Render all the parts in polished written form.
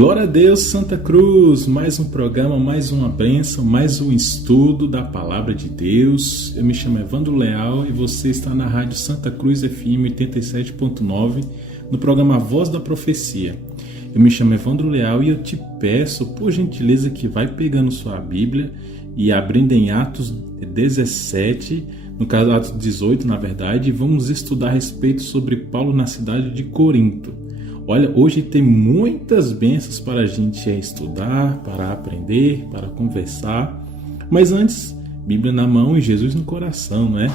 Glória a Deus, Santa Cruz, mais um programa, mais uma bênção, mais um estudo da Palavra de Deus. Eu me chamo Evandro Leal e você está na Rádio Santa Cruz FM 87.9, no programa Voz da Profecia. Eu me chamo Evandro Leal e eu te peço, por gentileza, que vai pegando sua Bíblia e abrindo em Atos 17, no caso Atos 18, na verdade, e vamos estudar a respeito sobre Paulo na cidade de Corinto. Olha, hoje tem muitas bênçãos para a gente estudar, para aprender, para conversar. Mas antes, Bíblia na mão e Jesus no coração, não é?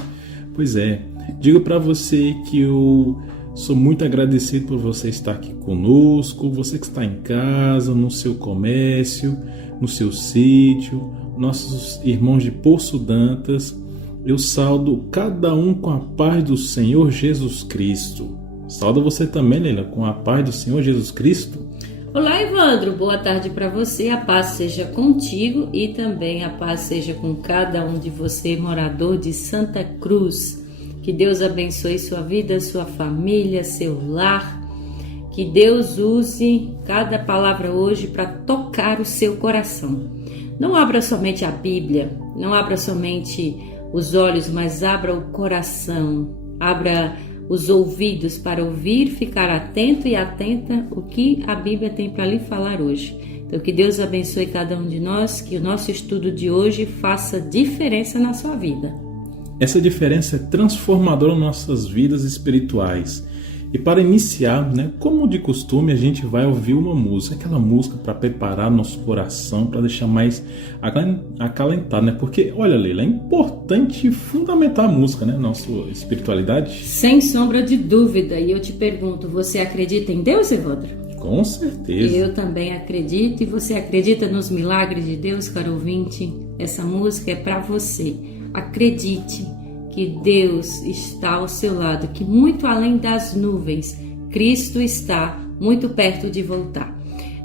Pois é, digo para você que eu sou muito agradecido por você estar aqui conosco, você que está em casa, no seu comércio, no seu sítio, nossos irmãos de Poço Dantas. Eu saúdo cada um com a paz do Senhor Jesus Cristo. Saúdo você também, Leila, com a paz do Senhor Jesus Cristo. Olá, Evandro. Boa tarde para você. A paz seja contigo e também a paz seja com cada um de você, morador de Santa Cruz. Que Deus abençoe sua vida, sua família, seu lar. Que Deus use cada palavra hoje para tocar o seu coração. Não abra somente a Bíblia, não abra somente os olhos, mas abra o coração, abra os ouvidos para ouvir, ficar atento e atenta o que a Bíblia tem para lhe falar hoje. Então que Deus abençoe cada um de nós, que o nosso estudo de hoje faça diferença na sua vida. Essa diferença é transformadora nas nossas vidas espirituais. E para iniciar, como de costume, a gente vai ouvir uma música, aquela música para preparar nosso coração, para deixar mais acalentado, Porque, olha, Leila, é importante fundamentar a música, na nossa espiritualidade. Sem sombra de dúvida. E eu te pergunto, você acredita em Deus, Evandro? Com certeza. Eu também acredito. E você acredita nos milagres de Deus, caro ouvinte? Essa música é para você. Acredite que Deus está ao seu lado, que muito além das nuvens, Cristo está muito perto de voltar.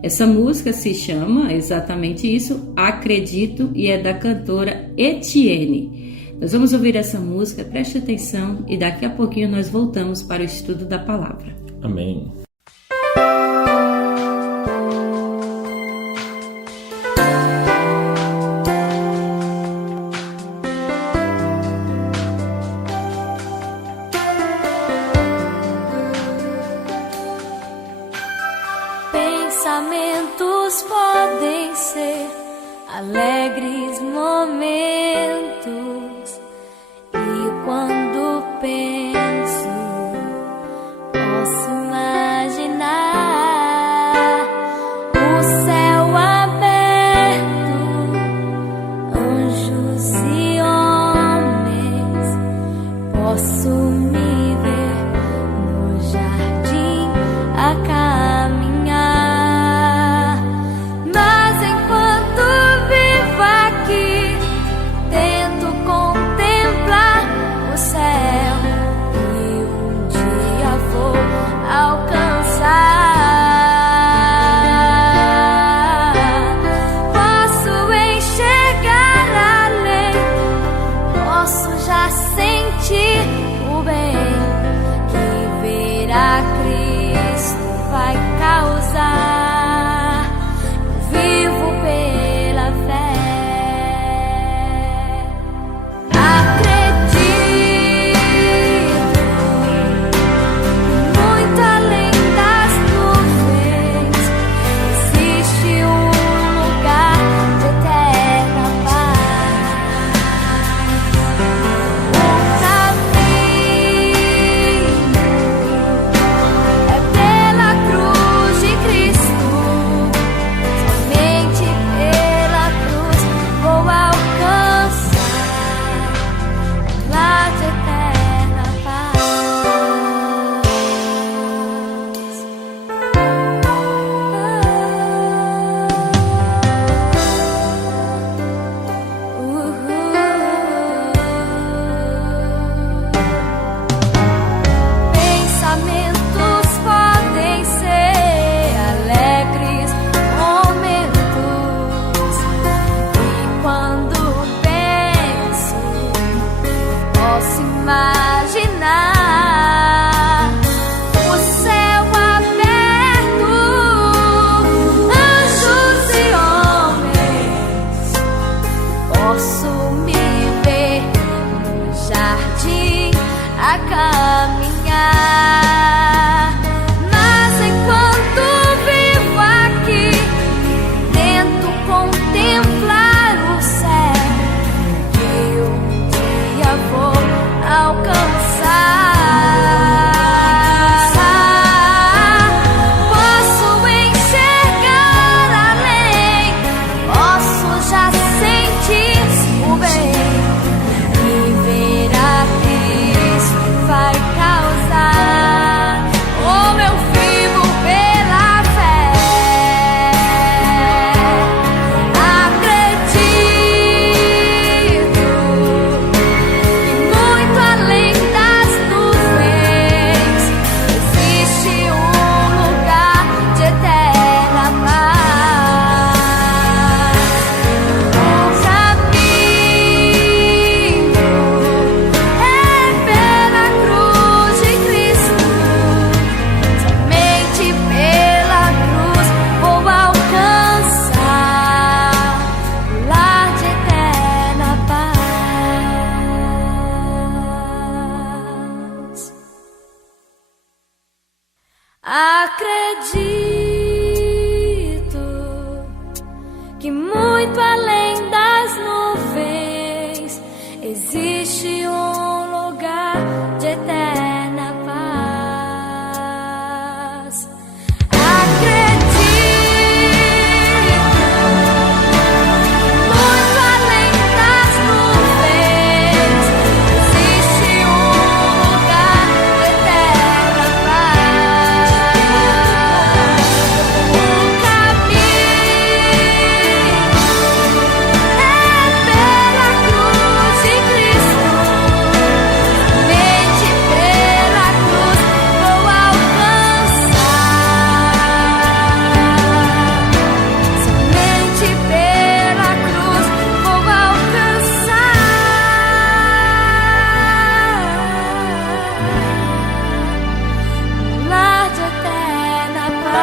Essa música se chama exatamente isso, Acredito, e é da cantora Etienne. Nós vamos ouvir essa música, preste atenção, e daqui a pouquinho nós voltamos para o estudo da palavra. Amém. Pensamentos podem ser alegres momentos, e quando penso, posso imaginar o céu aberto, anjos e homens. Posso me ver no jardim a caminhar. imaginar o céu aberto, a caminhar. Mas enquanto vivo aqui, tento contemplar o céu que um dia vou alcançar. Posso enxergar além, posso já sentir o bem que ver a Cristo vai causar. Oh, eu vivo pela fé. Acredito que muito além das nuvens existe um lugar de eterna paz. O caminho é pela cruz de Cristo. Somente pela cruz vou alcançar o lar de eterna paz. Acredito que muito além das nuvens existe um lugar de eterna paz. Acredito muito além das nuvens existe um lugar de eterna paz. O caminho é pela cruz de Cristo. Somente pela cruz vou alcançar. Somente pela cruz vou alcançar um lar de eterna paz.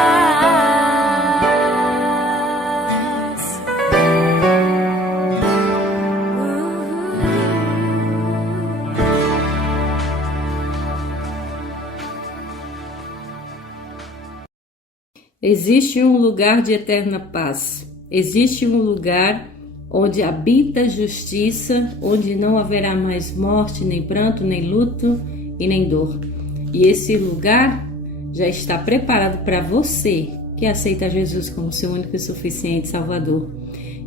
Existe um lugar de eterna paz. Existe um lugar onde habita a justiça, onde não haverá mais morte, nem pranto, nem luto e nem dor. E esse lugar já está preparado para você que aceita Jesus como seu único e suficiente Salvador.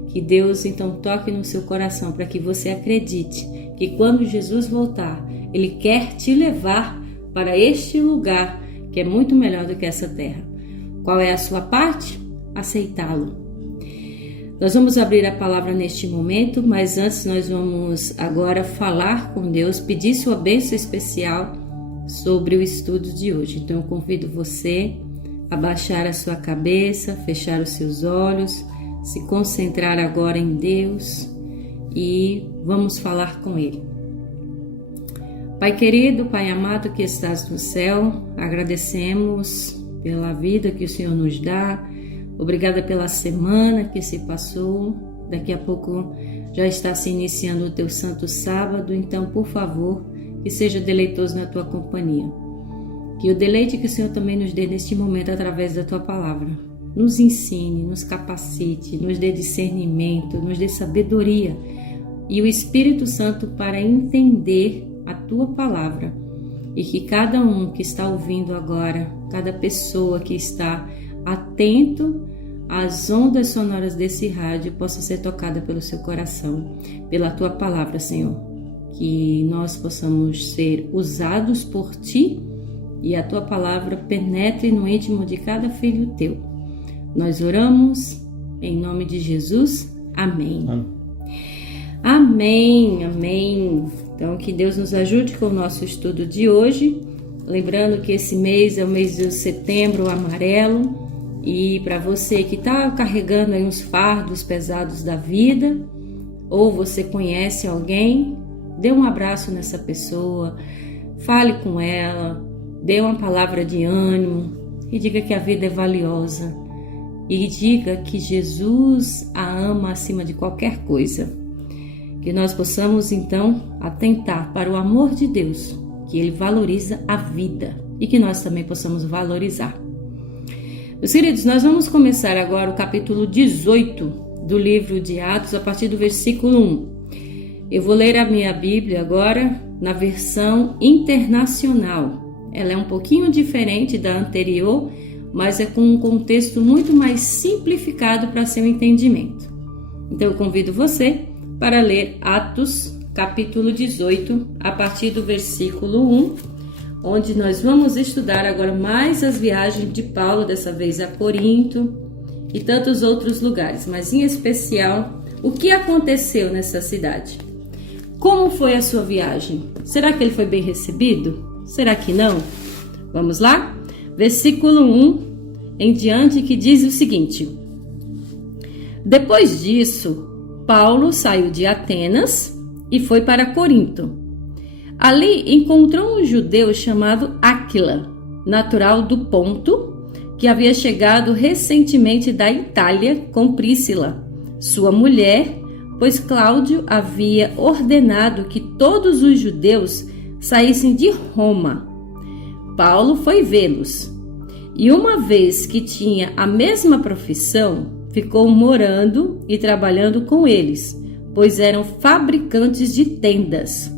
Que Deus então toque no seu coração para que você acredite que quando Jesus voltar, Ele quer te levar para este lugar que é muito melhor do que essa terra. Qual é a sua parte? Aceitá-lo. Nós vamos abrir a palavra neste momento, mas antes nós vamos agora falar com Deus, pedir sua bênção especial sobre o estudo de hoje. Então eu convido você a baixar a sua cabeça, fechar os seus olhos, se concentrar agora em Deus e vamos falar com Ele. Pai querido, Pai amado que estás no céu, agradecemos pela vida que o Senhor nos dá. Obrigada pela semana que se passou. Daqui a pouco já está se iniciando o teu santo sábado, então, por favor, que seja deleitoso na tua companhia. Que o deleite que o Senhor também nos dê neste momento através da tua palavra nos ensine, nos capacite, nos dê discernimento, nos dê sabedoria e o Espírito Santo para entender a tua palavra. E que cada um que está ouvindo agora, cada pessoa que está atento às ondas sonoras desse rádio possa ser tocada pelo seu coração, pela tua palavra, Senhor. Que nós possamos ser usados por ti e a tua palavra penetre no íntimo de cada filho teu. Nós oramos em nome de Jesus. Amém. Amém, amém. Então, que Deus nos ajude com o nosso estudo de hoje. Lembrando que esse mês é o mês de setembro amarelo. E para você que está carregando aí uns fardos pesados da vida, ou você conhece alguém, dê um abraço nessa pessoa, fale com ela, dê uma palavra de ânimo e diga que a vida é valiosa. E diga que Jesus a ama acima de qualquer coisa. Que nós possamos então atentar para o amor de Deus que ele valoriza a vida e que nós também possamos valorizar. Meus queridos, nós vamos começar agora o capítulo 18 do livro de Atos, a partir do versículo 1. Eu vou ler a minha Bíblia agora na versão internacional. Ela é um pouquinho diferente da anterior, mas é com um contexto muito mais simplificado para seu entendimento. Então eu convido você para ler Atos, capítulo 18, a partir do versículo 1, onde nós vamos estudar agora mais as viagens de Paulo, dessa vez a Corinto e tantos outros lugares, mas em especial o que aconteceu nessa cidade. Como foi a sua viagem? Será que ele foi bem recebido? Será que não? Vamos lá? Versículo 1 em diante, que diz o seguinte: Depois disso, Paulo saiu de Atenas e foi para Corinto. Ali encontrou um judeu chamado Áquila, natural do Ponto, que havia chegado recentemente da Itália com Príscila, sua mulher, pois Cláudio havia ordenado que todos os judeus saíssem de Roma. Paulo foi vê-los, e uma vez que tinha a mesma profissão, ficou morando e trabalhando com eles, pois eram fabricantes de tendas.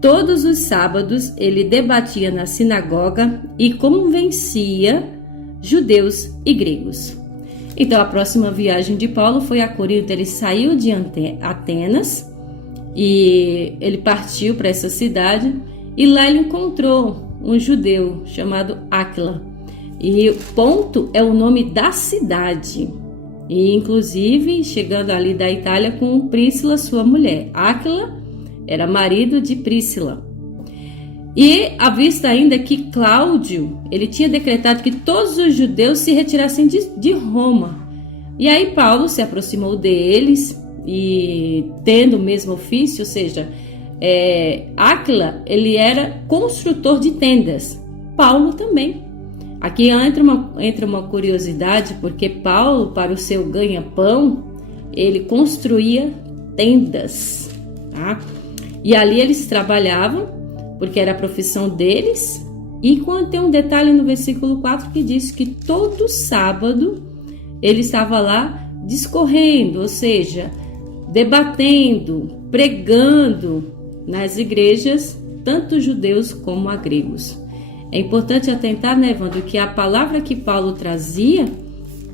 Todos os sábados ele debatia na sinagoga e convencia judeus e gregos. Então a próxima viagem de Paulo foi a Corinto. Ele saiu de Atenas e ele partiu para essa cidade, e lá ele encontrou um judeu chamado Áquila. E Ponto é o nome da cidade. E inclusive chegando ali da Itália com Príscila, sua mulher. Áquila era marido de Príscila. E à vista ainda que Cláudio, ele tinha decretado que todos os judeus se retirassem de Roma. E aí Paulo se aproximou deles e, tendo o mesmo ofício, ou seja, Áquila, ele era construtor de tendas. Paulo também. Aqui entra uma curiosidade, porque Paulo, para o seu ganha-pão, ele construía tendas, tá? E ali eles trabalhavam, porque era a profissão deles. E tem um detalhe no versículo 4 que diz que todo sábado ele estava lá discorrendo, ou seja, debatendo, pregando nas igrejas, tanto judeus como a gregos. É importante atentar, né, Evandro, que a palavra que Paulo trazia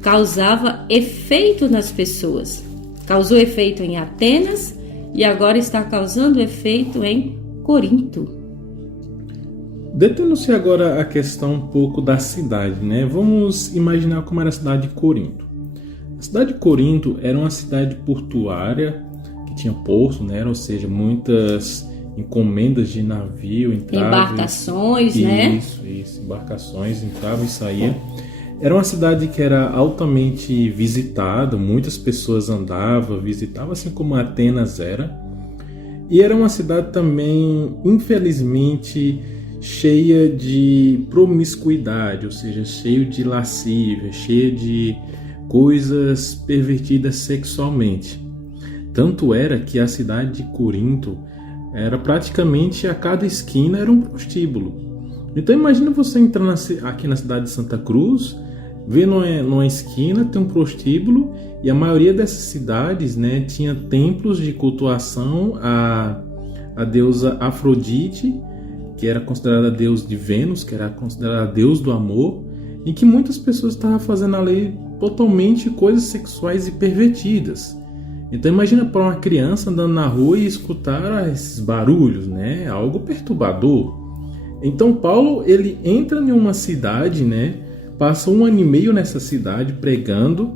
causava efeito nas pessoas. Causou efeito em Atenas e agora está causando efeito em Corinto. Detendo-se agora a questão um pouco da cidade, né? Vamos imaginar como era a cidade de Corinto. A cidade de Corinto era uma cidade portuária que tinha porto, né? Ou seja, muitas encomendas de navio entravam. Embarcações, né? Isso, embarcações entravam e saíam. Era uma cidade que era altamente visitada, muitas pessoas visitavam, assim como Atenas era. E era uma cidade também, infelizmente, cheia de promiscuidade, ou seja, cheia de lascívia, cheia de coisas pervertidas sexualmente. Tanto era que a cidade de Corinto era praticamente a cada esquina era um prostíbulo. Então imagina você entrar aqui na cidade de Santa Cruz, ver numa esquina tem um prostíbulo, e a maioria dessas cidades, né, tinha templos de cultuação a deusa Afrodite, que era considerada a deusa de Vênus, que era considerada a deusa do amor, em que muitas pessoas estavam fazendo ali totalmente coisas sexuais e pervertidas. Então imagina para uma criança andando na rua e escutar esses barulhos, né? Algo perturbador. Então Paulo, ele entra em uma cidade, né? Passa 1 ano e meio nessa cidade pregando,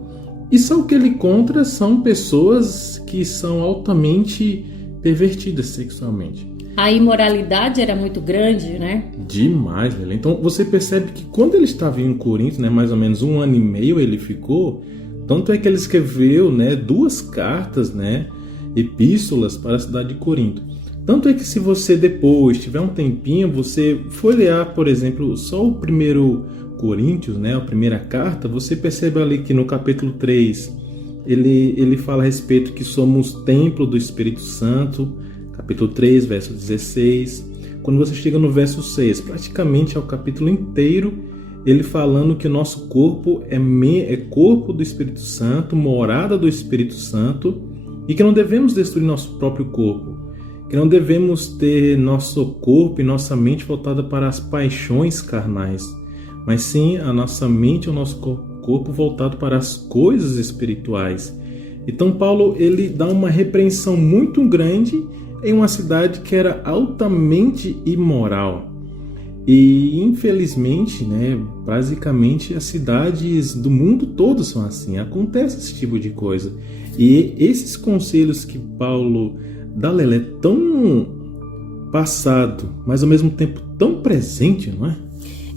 e só o que ele encontra são pessoas que são altamente pervertidas sexualmente. A imoralidade era muito grande, né? Demais, velho. Então você percebe que quando ele estava em Corinto, né, mais ou menos 1 ano e meio ele ficou, tanto é que ele escreveu, né, 2 cartas, né, epístolas para a cidade de Corinto. Tanto é que se você depois tiver um tempinho, você for ler, por exemplo, só o 1 Coríntios, né, a primeira carta, você percebe ali que no capítulo 3 ele fala a respeito que somos templo do Espírito Santo, capítulo 3, verso 16. quando você chega no verso 6, praticamente é o capítulo inteiro, ele falando que o nosso corpo é corpo do Espírito Santo, morada do Espírito Santo, e que não devemos destruir nosso próprio corpo, que não devemos ter nosso corpo e nossa mente voltada para as paixões carnais, mas sim a nossa mente e o nosso corpo voltado para as coisas espirituais. Então Paulo ele dá uma repreensão muito grande em uma cidade que era altamente imoral. E infelizmente, basicamente as cidades do mundo todo são assim, acontece esse tipo de coisa. E esses conselhos que Paulo dá, é tão passado, mas ao mesmo tempo tão presente, não é?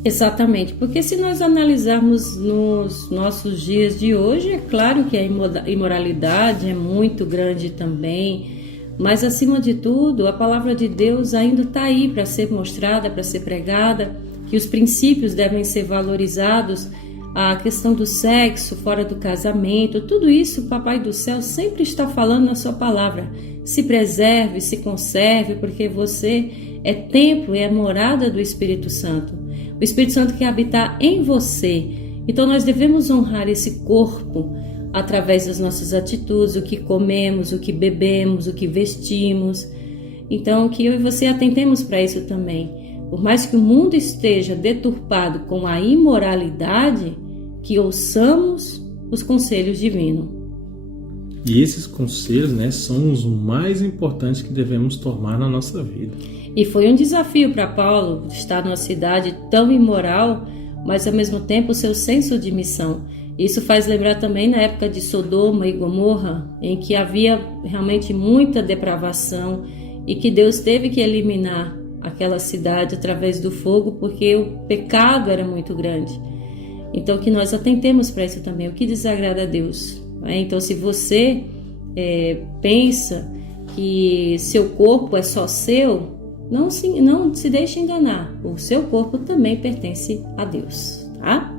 Exatamente, porque se nós analisarmos nos nossos dias de hoje, é claro que a imoralidade é muito grande também, mas acima de tudo, a palavra de Deus ainda está aí para ser mostrada, para ser pregada, que os princípios devem ser valorizados, a questão do sexo fora do casamento, tudo isso o Papai do Céu sempre está falando na sua palavra. Se preserve, se conserve, porque você é templo, é a morada do Espírito Santo. O Espírito Santo quer habitar em você. Então nós devemos honrar esse corpo através das nossas atitudes, o que comemos, o que bebemos, o que vestimos. Então que eu e você atentemos para isso também. Por mais que o mundo esteja deturpado com a imoralidade, que ouçamos os conselhos divinos. E esses conselhos, são os mais importantes que devemos tomar na nossa vida. E foi um desafio para Paulo estar numa cidade tão imoral, mas ao mesmo tempo o seu senso de missão. Isso faz lembrar também na época de Sodoma e Gomorra, em que havia realmente muita depravação e que Deus teve que eliminar aquela cidade através do fogo, porque o pecado era muito grande. Então que nós atentemos para isso também, o que desagrada a Deus. Então se você pensa que seu corpo é só seu, não se deixe enganar, o seu corpo também pertence a Deus, tá?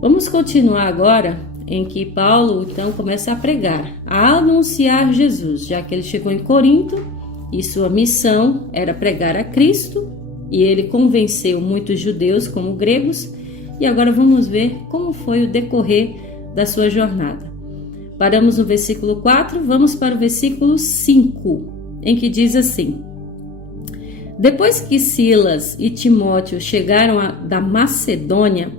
Vamos continuar agora em que Paulo então começa a pregar, a anunciar Jesus, já que ele chegou em Corinto e sua missão era pregar a Cristo, e ele convenceu muitos judeus como gregos. E agora vamos ver como foi o decorrer da sua jornada. Paramos no versículo 4, vamos para o versículo 5, em que diz assim: Depois que Silas e Timóteo chegaram da Macedônia,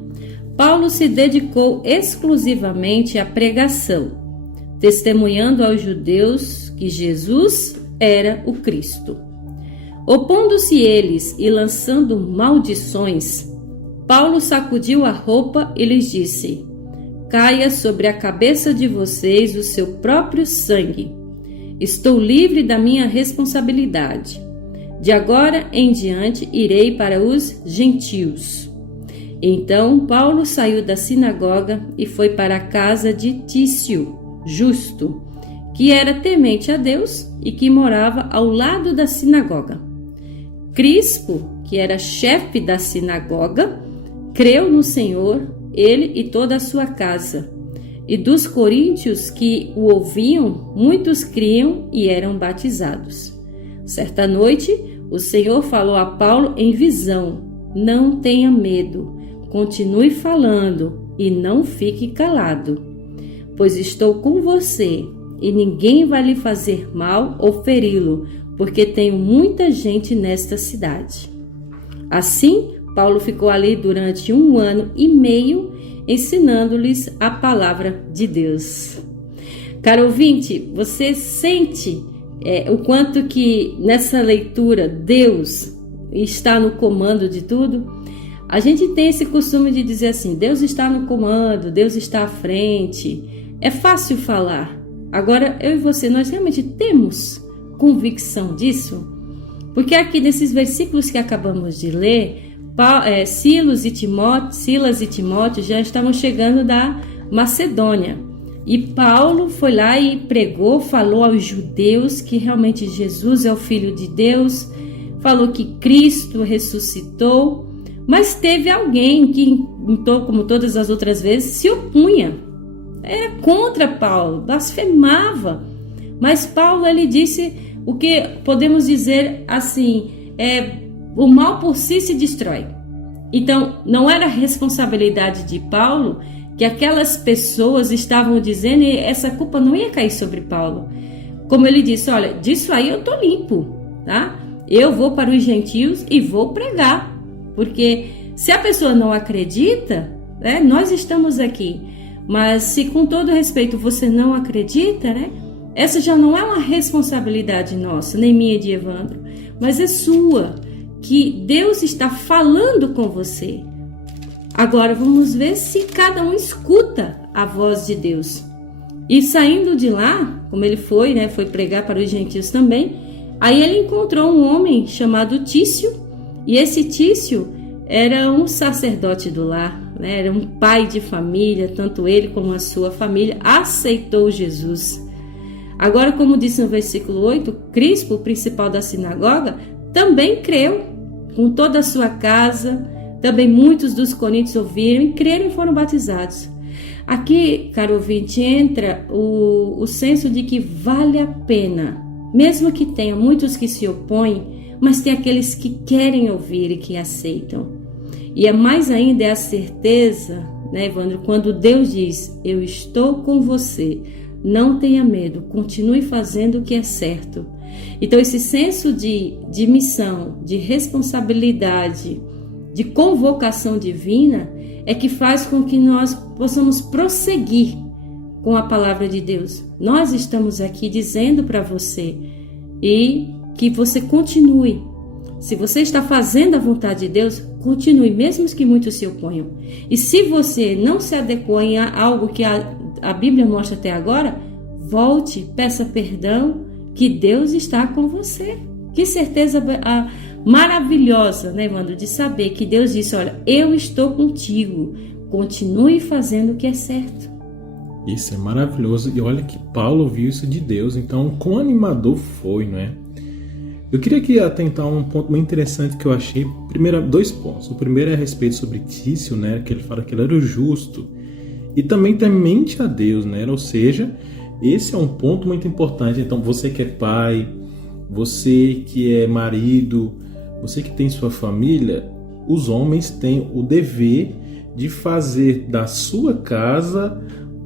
Paulo se dedicou exclusivamente à pregação, testemunhando aos judeus que Jesus era o Cristo. Opondo-se eles e lançando maldições, Paulo sacudiu a roupa e lhes disse: Caia sobre a cabeça de vocês o seu próprio sangue. Estou livre da minha responsabilidade. De agora em diante irei para os gentios. Então Paulo saiu da sinagoga e foi para a casa de Tício, justo, que era temente a Deus e que morava ao lado da sinagoga. Crispo, que era chefe da sinagoga, creu no Senhor, ele e toda a sua casa. E dos coríntios que o ouviam, muitos criam e eram batizados. Certa noite, o Senhor falou a Paulo em visão: Não tenha medo, continue falando e não fique calado, pois estou com você e ninguém vai lhe fazer mal ou feri-lo, porque tenho muita gente nesta cidade. Assim, Paulo ficou ali durante 1 ano e meio, ensinando-lhes a palavra de Deus. Caro ouvinte, você sente o quanto que nessa leitura Deus está no comando de tudo? A gente tem esse costume de dizer assim: Deus está no comando, Deus está à frente. É fácil falar. Agora, eu e você, nós realmente temos convicção disso? Porque aqui nesses versículos que acabamos de ler, Silas e Timóteo já estavam chegando da Macedônia. E Paulo foi lá e pregou, falou aos judeus que realmente Jesus é o Filho de Deus, falou que Cristo ressuscitou, mas teve alguém que, como todas as outras vezes, se opunha. Era contra Paulo, blasfemava. Mas Paulo, ele disse o que podemos dizer assim, o mal por si se destrói. Então, não era responsabilidade de Paulo que aquelas pessoas estavam dizendo, e essa culpa não ia cair sobre Paulo. Como ele disse, olha, disso aí eu estou limpo, tá? Eu vou para os gentios e vou pregar, porque se a pessoa não acredita, né, nós estamos aqui, mas se com todo respeito você não acredita, né, essa já não é uma responsabilidade nossa, nem minha de Evandro, mas é sua, que Deus está falando com você. Agora vamos ver se cada um escuta a voz de Deus. E saindo de lá, como ele foi, né, foi pregar para os gentios também, aí ele encontrou um homem chamado Tício, e esse Tício era um sacerdote do lar, né, era um pai de família, tanto ele como a sua família aceitou Jesus. Agora, como disse no versículo 8, Crispo, o principal da sinagoga, também creu com toda a sua casa. Também muitos dos coríntios ouviram e creram e foram batizados. Aqui, caro ouvinte, entra o senso de que vale a pena, mesmo que tenha muitos que se opõem, mas tem aqueles que querem ouvir e que aceitam. E mais ainda é a certeza, né, Evandro, quando Deus diz, eu estou com você, não tenha medo, continue fazendo o que é certo. Então esse senso de missão, de responsabilidade, de convocação divina, é que faz com que nós possamos prosseguir com a palavra de Deus. Nós estamos aqui dizendo para você e que você continue. Se você está fazendo a vontade de Deus, continue, mesmo que muitos se oponham. E se você não se adequou em algo que a Bíblia mostra até agora, volte, peça perdão, que Deus está com você. Que certeza maravilhosa, né, Evandro, de saber que Deus disse, olha, eu estou contigo, continue fazendo o que é certo. Isso é maravilhoso, e olha que Paulo ouviu isso de Deus, então quão animador foi, não é? Eu queria aqui atentar um ponto muito interessante que eu achei. Primeiro, 2 pontos. O primeiro é a respeito sobre Tício, né, que ele fala que ele era o justo, e também temente a Deus, né? Ou seja, esse é um ponto muito importante. Então você que é pai, você que é marido, você que tem sua família, os homens têm o dever de fazer da sua casa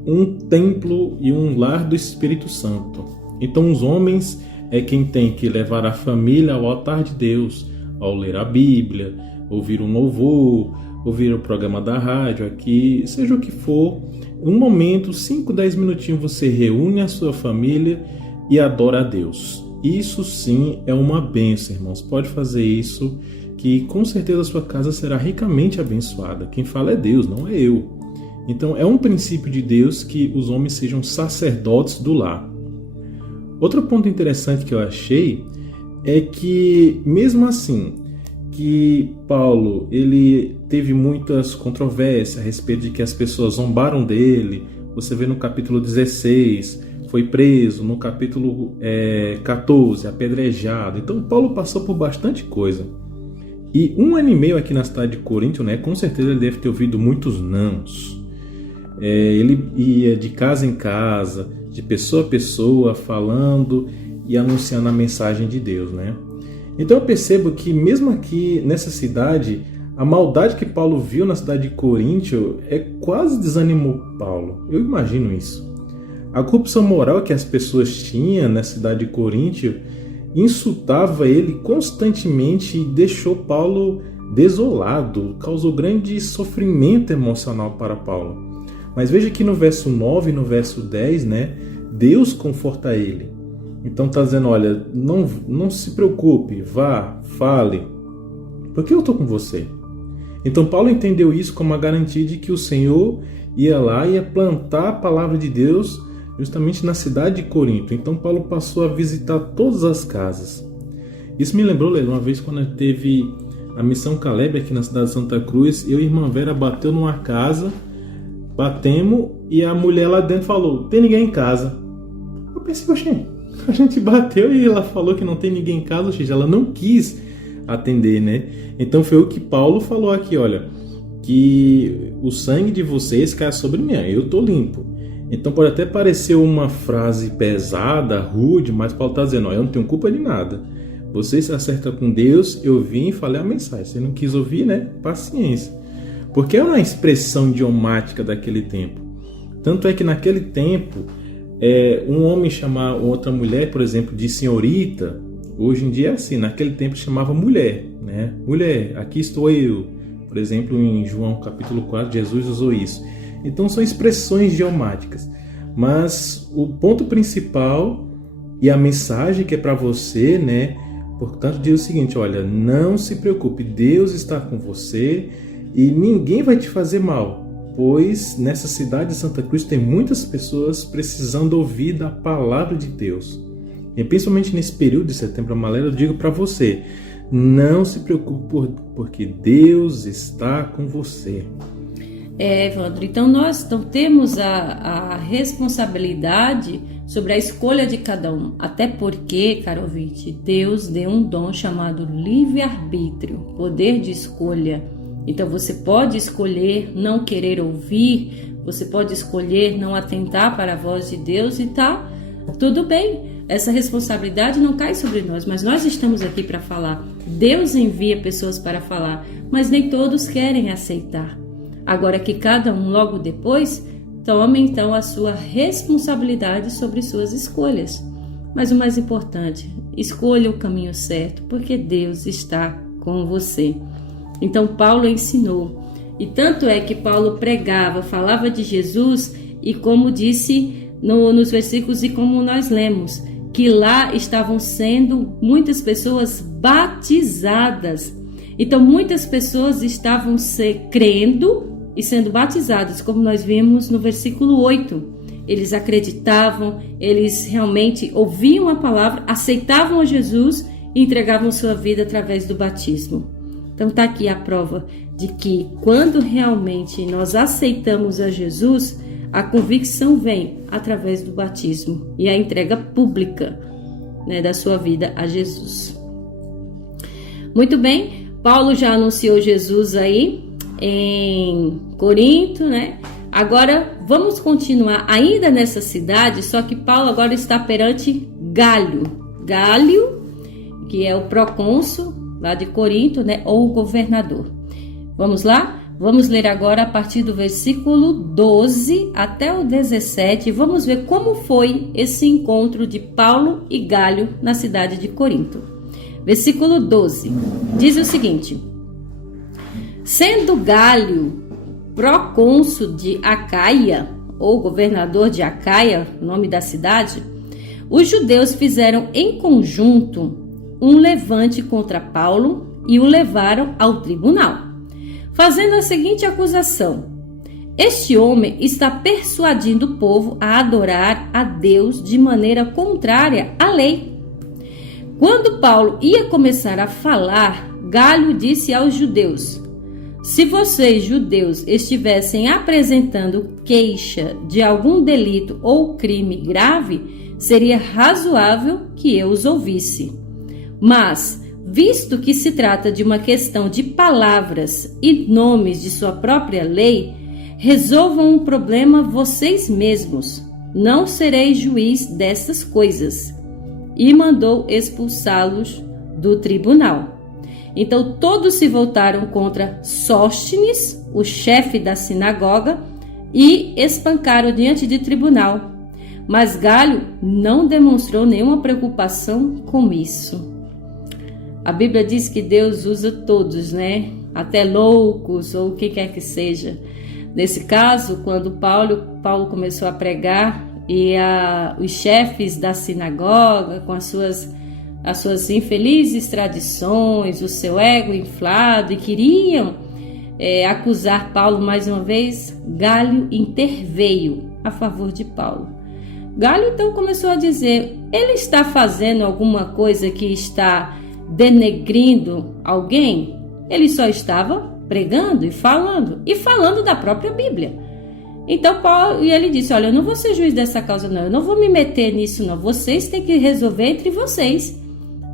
um templo e um lar do Espírito Santo. Então os homens é quem tem que levar a família ao altar de Deus, ao ler a Bíblia, ouvir um louvor, ouvir o programa da rádio aqui, seja o que for. Um momento, 5, 10 minutinhos, você reúne a sua família e adora a Deus. Isso sim é uma bênção, irmãos. Pode fazer isso, que com certeza a sua casa será ricamente abençoada. Quem fala é Deus, não é eu. Então é um princípio de Deus que os homens sejam sacerdotes do lar. Outro ponto interessante que eu achei é que, mesmo assim, que Paulo ele teve muitas controvérsias a respeito de que as pessoas zombaram dele. Você vê no capítulo 16, foi preso, no capítulo 14, apedrejado. Então Paulo passou por bastante coisa. E 1 ano e meio aqui na cidade de Corinto, né, com certeza ele deve ter ouvido muitos nãos. Ele ia de casa em casa, de pessoa a pessoa, falando e anunciando a mensagem de Deus, né? Então eu percebo que mesmo aqui nessa cidade, a maldade que Paulo viu na cidade de Corinto quase desanimou Paulo. Eu imagino isso. A corrupção moral que as pessoas tinham na cidade de Corinto insultava ele constantemente e deixou Paulo desolado, causou grande sofrimento emocional para Paulo. Mas veja que no verso 9 e no verso 10, né, Deus conforta ele. Então está dizendo, olha, não se preocupe, vá, fale, porque eu estou com você. Então Paulo entendeu isso como uma garantia de que o Senhor ia lá e ia plantar a palavra de Deus justamente na cidade de Corinto. Então Paulo passou a visitar todas as casas. Isso me lembrou, Leila, uma vez quando teve a missão Caleb aqui na cidade de Santa Cruz, eu e a irmã Vera bateu numa casa, batemos e a mulher lá dentro falou, tem ninguém em casa. Eu pensei, oxe, a gente bateu e ela falou que não tem ninguém em casa, ou seja, ela não quis atender, né? Então foi o que Paulo falou aqui, olha, que o sangue de vocês cai sobre mim, eu estou limpo. Então pode até parecer uma frase pesada, rude, mas Paulo está dizendo, eu não tenho culpa de nada. Você se acerta com Deus, eu vim e falei a mensagem. Você não quis ouvir, né? Paciência. Porque é uma expressão idiomática daquele tempo. Tanto é que naquele tempo, um homem chamar outra mulher, por exemplo, de senhorita, hoje em dia é assim, naquele tempo chamava mulher, né? Mulher, aqui estou eu. Por exemplo, em João capítulo 4, Jesus usou isso. Então são expressões idiomáticas. Mas o ponto principal e a mensagem que é para você, né? Portanto, diz o seguinte, olha, não se preocupe, Deus está com você e ninguém vai te fazer mal. Pois nessa cidade de Santa Cruz tem muitas pessoas precisando ouvir da palavra de Deus. E principalmente nesse período de Setembro Amarelo, eu digo para você, não se preocupe porque Deus está com você. Evandro, então nós temos a responsabilidade sobre a escolha de cada um. Até porque, caro ouvinte, Deus deu um dom chamado livre-arbítrio, poder de escolha. Então você pode escolher não querer ouvir, você pode escolher não atentar para a voz de Deus e tá tudo bem. Essa responsabilidade não cai sobre nós, mas nós estamos aqui para falar. Deus envia pessoas para falar, mas nem todos querem aceitar. Agora que cada um logo depois tome então a sua responsabilidade sobre suas escolhas. Mas o mais importante, escolha o caminho certo, porque Deus está com você. Então Paulo ensinou, e tanto é que Paulo pregava, falava de Jesus, e como disse nos versículos e como nós lemos, que lá estavam sendo muitas pessoas batizadas. Então muitas pessoas estavam crendo e sendo batizadas, como nós vimos no versículo 8. Eles acreditavam, eles realmente ouviam a palavra, aceitavam a Jesus e entregavam sua vida através do batismo. Então está aqui a prova de que quando realmente nós aceitamos a Jesus, a convicção vem através do batismo e a entrega pública, né, da sua vida a Jesus. Muito bem, Paulo já anunciou Jesus aí em Corinto, né? Agora vamos continuar ainda nessa cidade, só que Paulo agora está perante Gálio. Gálio, que é o procônsul lá de Corinto, né, ou o governador. Vamos lá? Vamos ler agora a partir do versículo 12 até o 17. Vamos ver como foi esse encontro de Paulo e Gálio na cidade de Corinto. Versículo 12 diz o seguinte: sendo Gálio procônsul de Acaia, ou governador de Acaia, nome da cidade, os judeus fizeram em conjunto um levante contra Paulo e o levaram ao tribunal, fazendo a seguinte acusação: este homem está persuadindo o povo a adorar a Deus de maneira contrária à lei. Quando Paulo ia começar a falar, Gálio disse aos judeus: se vocês, judeus, estivessem apresentando queixa de algum delito ou crime grave, seria razoável que eu os ouvisse. Mas, visto que se trata de uma questão de palavras e nomes de sua própria lei, resolvam o problema vocês mesmos. Não serei juiz dessas coisas. E mandou expulsá-los do tribunal. Então todos se voltaram contra Sóstenes, o chefe da sinagoga, e espancaram diante de tribunal. Mas Gálio não demonstrou nenhuma preocupação com isso. A Bíblia diz que Deus usa todos, né? Até loucos ou o que quer que seja. Nesse caso, quando Paulo começou a pregar e os chefes da sinagoga, com as suas infelizes tradições, o seu ego inflado, e queriam acusar Paulo mais uma vez, Gálio interveio a favor de Paulo. Gálio então começou a dizer: ele está fazendo alguma coisa que está denegrindo alguém? Ele só estava pregando e falando da própria Bíblia. Então Paulo, e ele disse: olha, eu não vou ser juiz dessa causa não, eu não vou me meter nisso não, vocês têm que resolver entre vocês,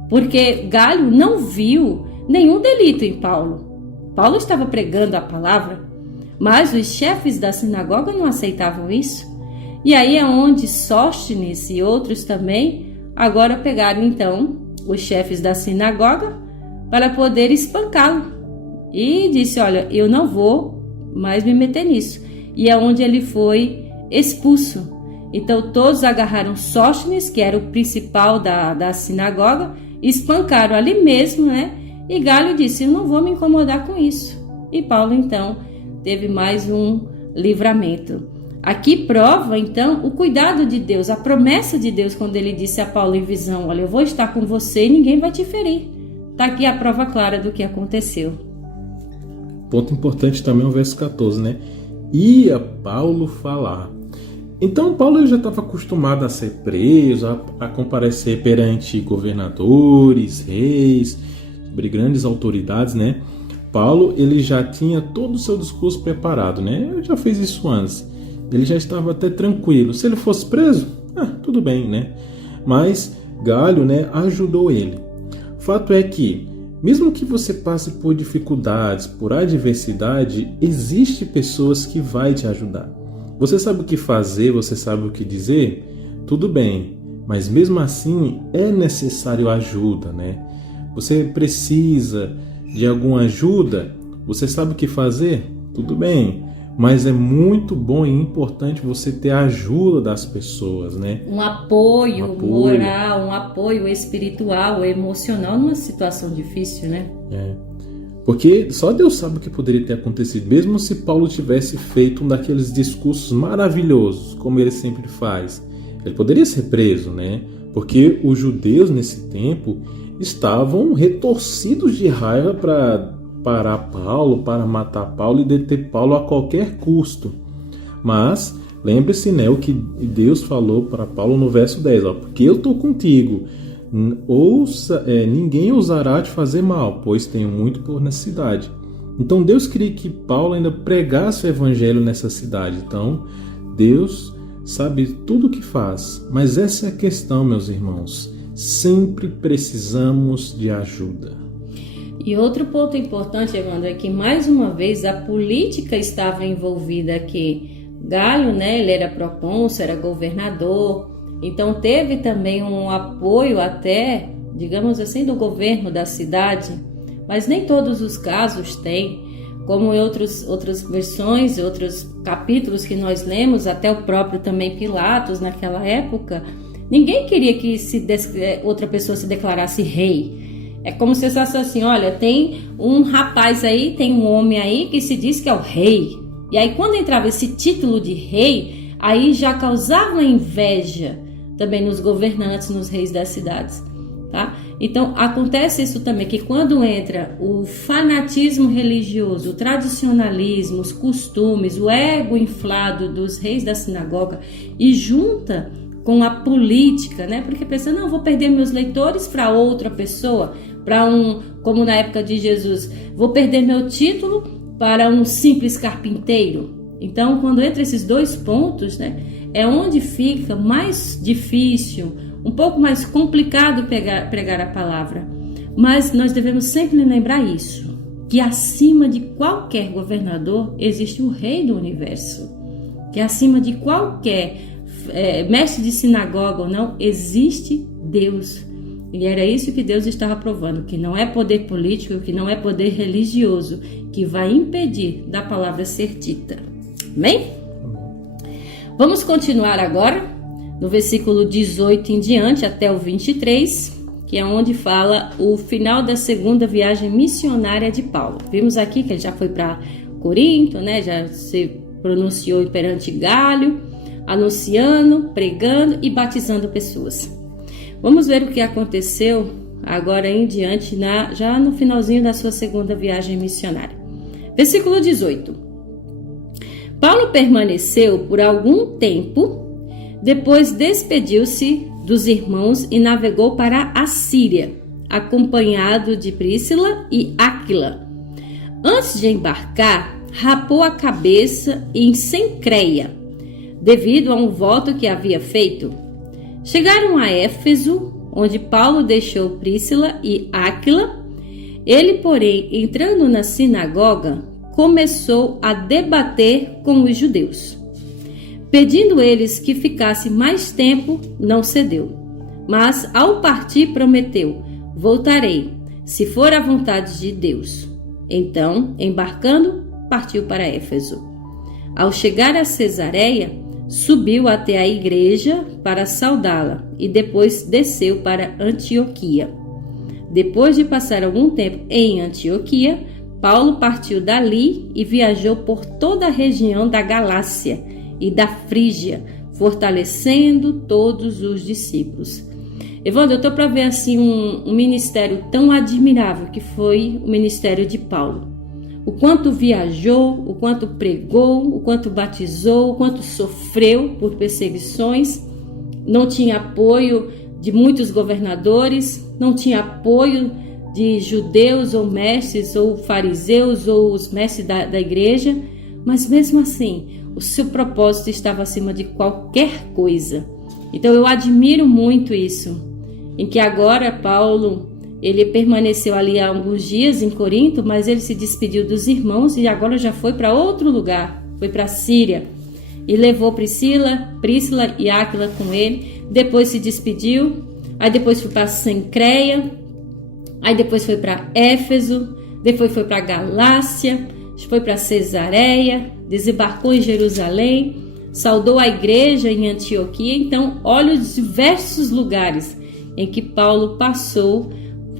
porque Gálio não viu nenhum delito em Paulo. Paulo estava pregando a palavra, mas os chefes da sinagoga não aceitavam isso. E aí é onde Sóstenes e outros também agora pegaram então os chefes da sinagoga para poder espancá-lo. E disse: olha, eu não vou mais me meter nisso. E é onde ele foi expulso. Então todos agarraram Sóstenes, que era o principal da sinagoga, espancaram ali mesmo, né? E Galho disse: eu não vou me incomodar com isso. E Paulo então teve mais um livramento. Aqui prova então o cuidado de Deus, a promessa de Deus, quando ele disse a Paulo em visão: olha, eu vou estar com você e ninguém vai te ferir. Está aqui a prova clara do que aconteceu. Ponto importante também é o verso 14, né? Ia Paulo falar. Então Paulo ele já estava acostumado a ser preso, a comparecer perante governadores, reis, sobre grandes autoridades, né? Paulo ele já tinha todo o seu discurso preparado, né? Ele já fez isso antes. Ele já estava até tranquilo. Se ele fosse preso, tudo bem, né? Mas Galho, né, ajudou ele. Fato é que, mesmo que você passe por dificuldades, por adversidade, existe pessoas que vai te ajudar. Você sabe o que fazer, você sabe o que dizer? Tudo bem, mas mesmo assim é necessário ajuda, né? Você precisa de alguma ajuda? Você sabe o que fazer? Tudo bem, mas é muito bom e importante você ter a ajuda das pessoas, né? Um apoio moral, um apoio espiritual, emocional numa situação difícil, né? Porque só Deus sabe o que poderia ter acontecido, mesmo se Paulo tivesse feito um daqueles discursos maravilhosos, como ele sempre faz. Ele poderia ser preso, né? Porque os judeus nesse tempo estavam retorcidos de raiva para parar Paulo, para matar Paulo e deter Paulo a qualquer custo. Mas lembre-se, né, o que Deus falou para Paulo no verso 10, porque eu estou contigo. Ninguém ousará te fazer mal, pois tenho muito por necessidade. Então Deus queria que Paulo ainda pregasse o evangelho nessa cidade. Então Deus sabe tudo o que faz, mas essa é a questão, meus irmãos. Sempre precisamos de ajuda. E outro ponto importante, Evandro, é que mais uma vez a política estava envolvida aqui. Galho, né, ele era procônsul, era governador. Então teve também um apoio até, digamos assim, do governo da cidade, mas nem todos os casos têm, como em outras versões, outros capítulos que nós lemos, até o próprio também Pilatos naquela época, ninguém queria que outra pessoa se declarasse rei. É como se fosse assim: olha, tem um rapaz aí, tem um homem aí que se diz que é o rei. E aí quando entrava esse título de rei, aí já causava inveja também nos governantes, nos reis das cidades, tá? Então acontece isso também, que quando entra o fanatismo religioso, o tradicionalismo, os costumes, o ego inflado dos reis da sinagoga e junta com a política, né? Porque pensa, não, vou perder meus leitores para outra pessoa, como na época de Jesus, vou perder meu título para um simples carpinteiro. Então, quando entra esses dois pontos, né, é onde fica mais difícil, um pouco mais complicado pregar a palavra. Mas nós devemos sempre lembrar isso, que acima de qualquer governador existe o rei do universo, que acima de qualquer mestre de sinagoga ou não, existe Deus. E era isso que Deus estava provando, que não é poder político, que não é poder religioso, que vai impedir da palavra ser dita. Amém? Vamos continuar agora no versículo 18 em diante até o 23, que é onde fala o final da segunda viagem missionária de Paulo. Vimos aqui que ele já foi para Corinto, né? Já se pronunciou perante Galho, anunciando, pregando e batizando pessoas. Vamos ver o que aconteceu agora em diante, já no finalzinho da sua segunda viagem missionária. Versículo 18. Paulo permaneceu por algum tempo, depois despediu-se dos irmãos e navegou para a Síria, acompanhado de Príscila e Áquila. Antes de embarcar, rapou a cabeça em Cencreia, devido a um voto que havia feito. Chegaram a Éfeso, onde Paulo deixou Príscila e Áquila. Ele, porém, entrando na sinagoga, começou a debater com os judeus. Pedindo eles que ficasse mais tempo, não cedeu. Mas, ao partir, prometeu: voltarei, se for a vontade de Deus. Então, embarcando, partiu para Éfeso. Ao chegar a Cesareia, subiu até a igreja para saudá-la e depois desceu para Antioquia. Depois de passar algum tempo em Antioquia, Paulo partiu dali e viajou por toda a região da Galácia e da Frígia, fortalecendo todos os discípulos. Evandro, eu estou para ver assim um ministério tão admirável que foi o ministério de Paulo. O quanto viajou, o quanto pregou, o quanto batizou, o quanto sofreu por perseguições, não tinha apoio de muitos governadores, não tinha apoio de judeus ou mestres ou fariseus ou os mestres da igreja, mas mesmo assim, o seu propósito estava acima de qualquer coisa. Então eu admiro muito isso, em que agora Paulo, ele permaneceu ali há alguns dias em Corinto, mas ele se despediu dos irmãos e agora já foi para outro lugar, foi para a Síria. E levou Príscila e Áquila com ele, depois se despediu, aí depois foi para Cencreia, aí depois foi para Éfeso, depois foi para Galácia, foi para Cesareia, desembarcou em Jerusalém, saudou a igreja em Antioquia. Então, olha os diversos lugares em que Paulo passou,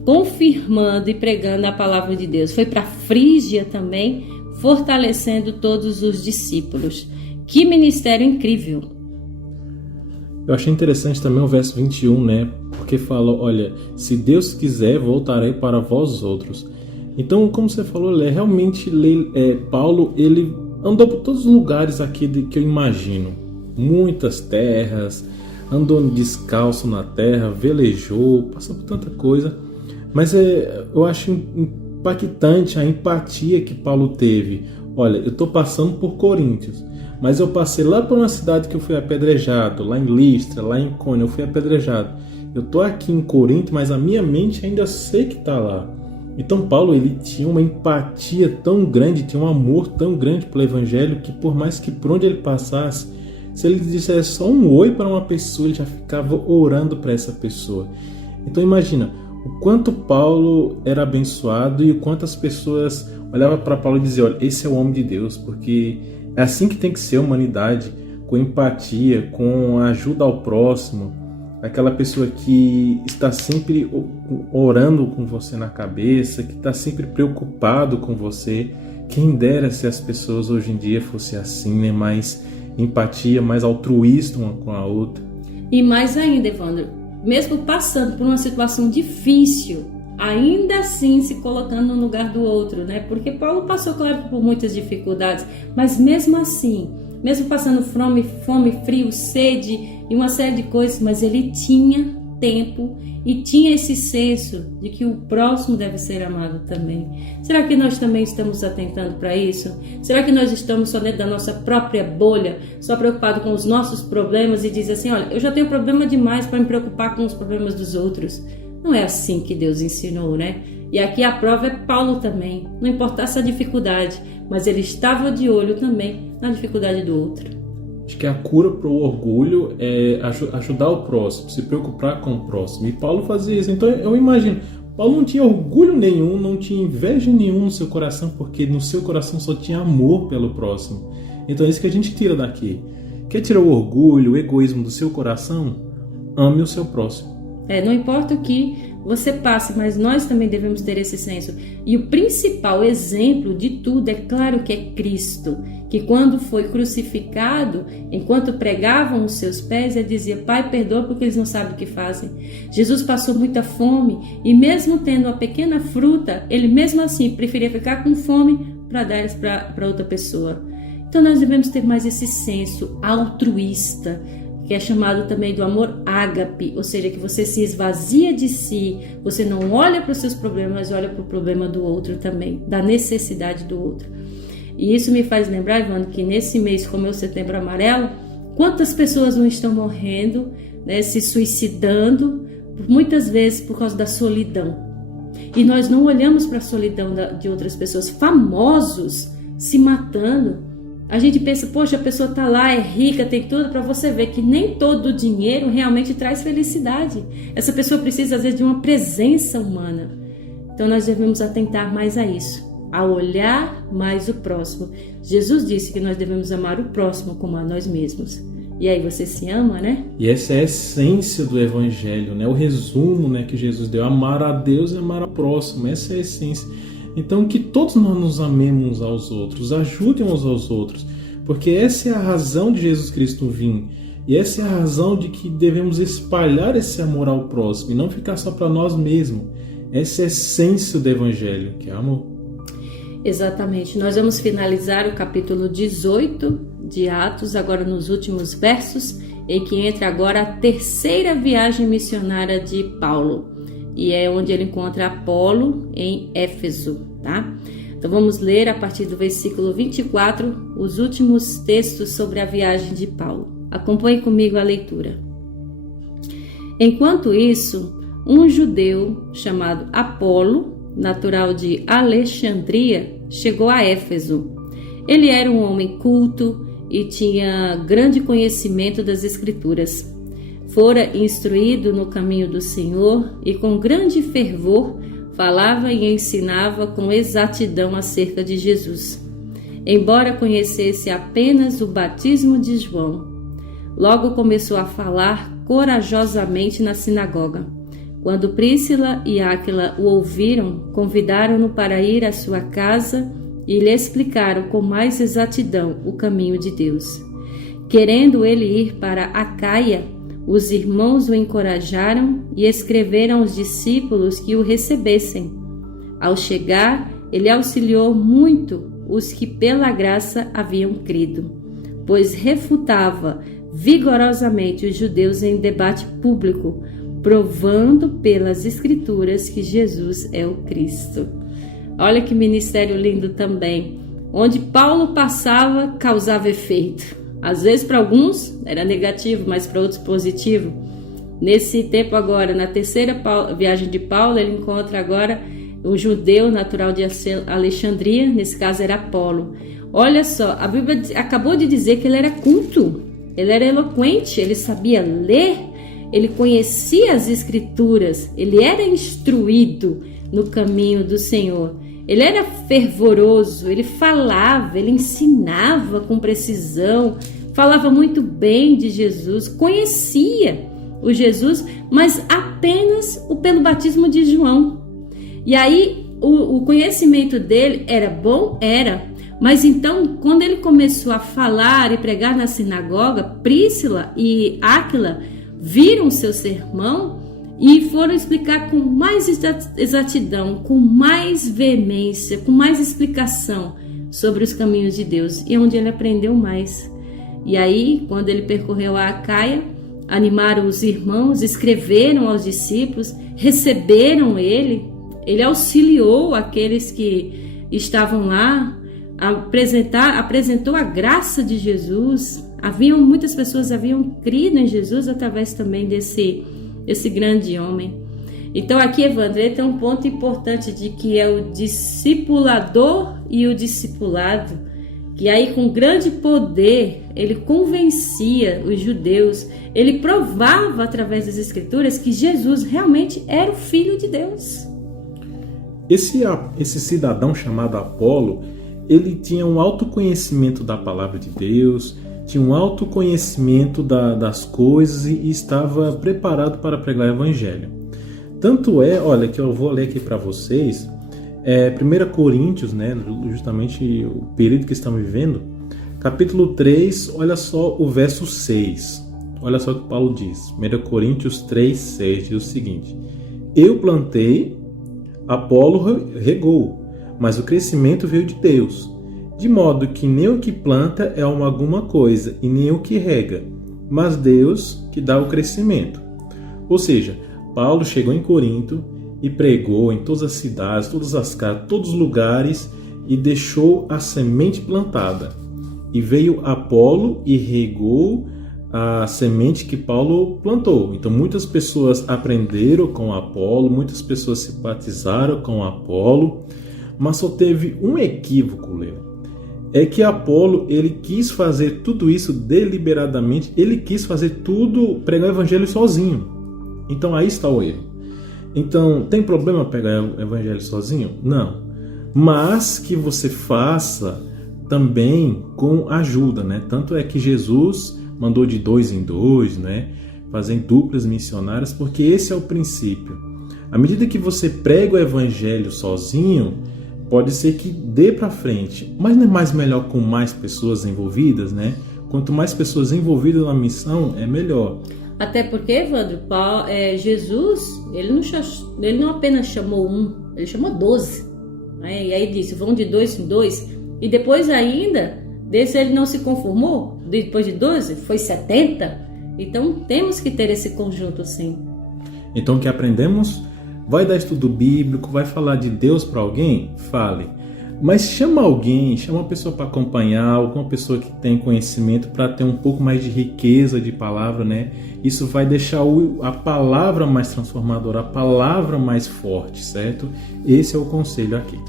confirmando e pregando a palavra de Deus. Foi para a Frígia também, fortalecendo todos os discípulos. Que ministério incrível! Eu achei interessante também o verso 21, né? Porque fala, olha, se Deus quiser, voltarei para vós outros. Então, como você falou, realmente Paulo, ele andou por todos os lugares aqui que eu imagino. Muitas terras, andou descalço na terra, velejou, passou por tanta coisa. Mas eu acho impactante a empatia que Paulo teve. Olha, eu estou passando por Coríntios, mas eu passei lá por uma cidade que eu fui apedrejado, lá em Listra, lá em Icônio, eu fui apedrejado. Eu estou aqui em Corinto, mas a minha mente ainda sei que está lá. Então Paulo, ele tinha uma empatia tão grande, tinha um amor tão grande pelo Evangelho, que por mais que por onde ele passasse, se ele dissesse só um oi para uma pessoa, ele já ficava orando para essa pessoa. Então imagina o quanto Paulo era abençoado e o quanto as pessoas olhavam para Paulo e diziam, olha, esse é o homem de Deus, porque é assim que tem que ser a humanidade, com empatia, com ajuda ao próximo, aquela pessoa que está sempre orando com você na cabeça, que está sempre preocupado com você. Quem dera se as pessoas hoje em dia fossem assim, né? Mais empatia, mais altruísta uma com a outra. E mais ainda, Evandro, mesmo passando por uma situação difícil, ainda assim se colocando no lugar do outro, né? Porque Paulo passou, claro, por muitas dificuldades, mas mesmo assim, mesmo passando fome, frio, sede e uma série de coisas, mas ele tinha tempo e tinha esse senso de que o próximo deve ser amado também. Será que nós também estamos atentando para isso? Será que nós estamos só dentro da nossa própria bolha, só preocupado com os nossos problemas e diz assim, olha, eu já tenho problema demais para me preocupar com os problemas dos outros? Não é assim que Deus ensinou, né? E aqui a prova é Paulo também. Não importasse a dificuldade, mas ele estava de olho também na dificuldade do outro. Acho que a cura para o orgulho é ajudar o próximo, se preocupar com o próximo. E Paulo fazia isso. Então eu imagino, Paulo não tinha orgulho nenhum, não tinha inveja nenhuma no seu coração, porque no seu coração só tinha amor pelo próximo. Então é isso que a gente tira daqui. Quer tirar o orgulho, o egoísmo do seu coração? Ame o seu próximo. Não importa o que você passe, mas nós também devemos ter esse senso. E o principal exemplo de tudo, é claro que é Cristo, que quando foi crucificado, enquanto pregavam os seus pés, ele dizia, Pai, perdoa porque eles não sabem o que fazem. Jesus passou muita fome e mesmo tendo uma pequena fruta, ele mesmo assim preferia ficar com fome para dar isso para outra pessoa. Então nós devemos ter mais esse senso altruísta, que é chamado também do amor ágape, ou seja, que você se esvazia de si, você não olha para os seus problemas, mas olha para o problema do outro também, da necessidade do outro. E isso me faz lembrar, Ivana, que nesse mês, como é o Setembro Amarelo, quantas pessoas não estão morrendo, né, se suicidando, muitas vezes por causa da solidão. E nós não olhamos para a solidão de outras pessoas, famosos se matando. A gente pensa, poxa, a pessoa está lá, é rica, tem tudo, para você ver que nem todo o dinheiro realmente traz felicidade. Essa pessoa precisa, às vezes, de uma presença humana. Então, nós devemos atentar mais a isso, a olhar mais o próximo. Jesus disse que nós devemos amar o próximo como a nós mesmos. E aí você se ama, né? E essa é a essência do Evangelho, né? O resumo, né, que Jesus deu. Amar a Deus e amar ao próximo. Essa é a essência. Então, que todos nós nos amemos uns aos outros, ajudem uns aos outros, porque essa é a razão de Jesus Cristo vir, e essa é a razão de que devemos espalhar esse amor ao próximo, e não ficar só para nós mesmos. Essa é a essência do Evangelho, que é amor. Exatamente. Nós vamos finalizar o capítulo 18 de Atos, agora nos últimos versos, em que entra agora a terceira viagem missionária de Paulo. E é onde ele encontra Apolo em Éfeso, tá? Então vamos ler a partir do versículo 24 os últimos textos sobre a viagem de Paulo. Acompanhe comigo a leitura. Enquanto isso, um judeu chamado Apolo, natural de Alexandria, chegou a Éfeso. Ele era um homem culto e tinha grande conhecimento das Escrituras. Fora instruído no caminho do Senhor e com grande fervor falava e ensinava com exatidão acerca de Jesus, embora conhecesse apenas o batismo de João. Logo começou a falar corajosamente na sinagoga. Quando Príscila e Áquila o ouviram, convidaram-no para ir à sua casa e lhe explicaram com mais exatidão o caminho de Deus. Querendo ele ir para Acaia, os irmãos o encorajaram e escreveram aos discípulos que o recebessem. Ao chegar, ele auxiliou muito os que pela graça haviam crido, pois refutava vigorosamente os judeus em debate público, provando pelas Escrituras que Jesus é o Cristo. Olha que ministério lindo também. Onde Paulo passava, causava efeito. Às vezes para alguns era negativo, mas para outros positivo. Nesse tempo agora, na terceira viagem de Paulo, ele encontra agora um judeu natural de Alexandria, nesse caso era Apolo. Olha só, a Bíblia acabou de dizer que ele era culto, ele era eloquente, ele sabia ler, ele conhecia as Escrituras, ele era instruído no caminho do Senhor. Ele era fervoroso, ele falava, ele ensinava com precisão, falava muito bem de Jesus, conhecia o Jesus, mas apenas pelo batismo de João. E aí o conhecimento dele era bom? Era. Mas então, quando ele começou a falar e pregar na sinagoga, Príscila e Áquila viram seu sermão e foram explicar com mais exatidão, com mais veemência, com mais explicação sobre os caminhos de Deus, e onde ele aprendeu mais. E aí, quando ele percorreu a Acaia, animaram os irmãos, escreveram aos discípulos, receberam ele auxiliou aqueles que estavam lá, apresentou a graça de Jesus. Muitas pessoas haviam crido em Jesus através também desse grande homem. Então aqui, Evandro, tem um ponto importante de que é o discipulador e o discipulado, que aí com grande poder ele convencia os judeus, ele provava através das Escrituras que Jesus realmente era o Filho de Deus. Esse cidadão chamado Apolo, ele tinha um alto conhecimento da palavra de Deus, tinha um alto conhecimento das coisas e estava preparado para pregar o evangelho. Tanto é, olha, que eu vou ler aqui para vocês, 1 Coríntios, né, justamente o período que estamos vivendo, capítulo 3, olha só o verso 6. Olha só o que Paulo diz. 1 Coríntios 3, 6 diz o seguinte: Eu plantei, Apolo regou, mas o crescimento veio de Deus. De modo que nem o que planta é alguma coisa, e nem o que rega, mas Deus que dá o crescimento. Ou seja, Paulo chegou em Corinto e pregou em todas as cidades, todas as casas, todos os lugares, e deixou a semente plantada. E veio Apolo e regou a semente que Paulo plantou. Então muitas pessoas aprenderam com Apolo, muitas pessoas se batizaram com Apolo, mas só teve um equívoco, Leo. é que Apolo, ele quis fazer tudo isso deliberadamente, ele quis fazer tudo, pregar o evangelho sozinho. Então aí está o erro. Então, tem problema pegar o evangelho sozinho? Não. Mas que você faça também com ajuda, né? Tanto é que Jesus mandou de 2 em 2, né? Fazer duplas missionárias, porque esse é o princípio. À medida que você prega o evangelho sozinho, pode ser que dê para frente, mas não é mais melhor com mais pessoas envolvidas, né? Quanto mais pessoas envolvidas na missão, é melhor. Até porque, Evandro, Jesus, ele não apenas chamou um, ele chamou 12. Né? E aí disse, vão de 2 em 2. E depois ainda, desse ele não se conformou. Depois de 12, foi 70. Então, temos que ter esse conjunto, sim. Então, o que aprendemos? Vai dar estudo bíblico, vai falar de Deus para alguém? Fale. Mas chama alguém, chama uma pessoa para acompanhar, alguma pessoa que tem conhecimento para ter um pouco mais de riqueza de palavra, né? Isso vai deixar a palavra mais transformadora, a palavra mais forte, certo? Esse é o conselho aqui.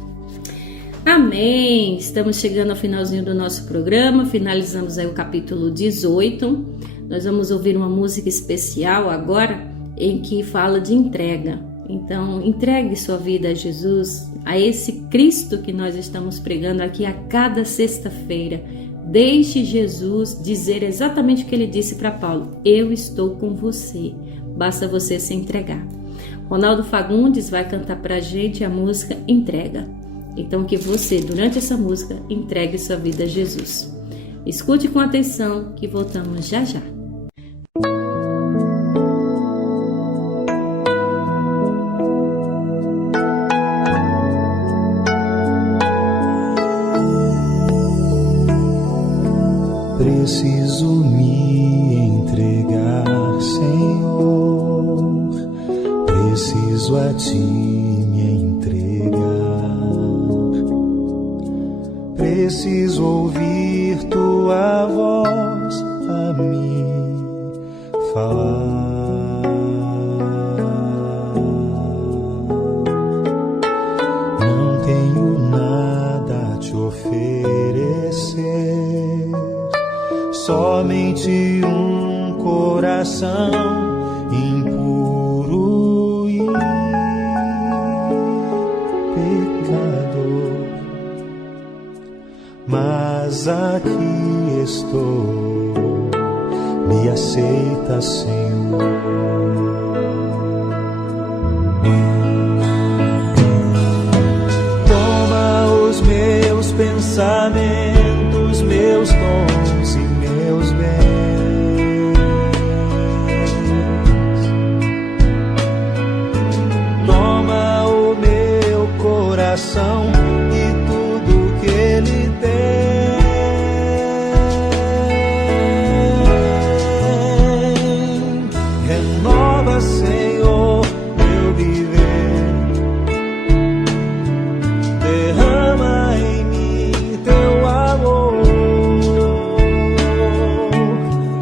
Amém! Estamos chegando ao finalzinho do nosso programa, finalizamos aí o capítulo 18. Nós vamos ouvir uma música especial agora em que fala de entrega. Então, entregue sua vida a Jesus, a esse Cristo que nós estamos pregando aqui a cada sexta-feira. Deixe Jesus dizer exatamente o que ele disse para Paulo. Eu estou com você, basta você se entregar. Ronaldo Fagundes vai cantar para a gente a música Entrega. Então, que você, durante essa música, entregue sua vida a Jesus. Escute com atenção que voltamos já já. Preciso me entregar, Senhor. Preciso a Ti me entregar. Preciso ouvir Tua voz a me falar. Não tenho nada a Te oferecer. Somente um coração impuro e pecador, mas aqui estou, me aceita, Senhor. Toma os meus pensamentos, meus dons e meus bens. Toma o meu coração e tudo que ele tem. Renova, Senhor, meu viver. Derrama em mim teu amor.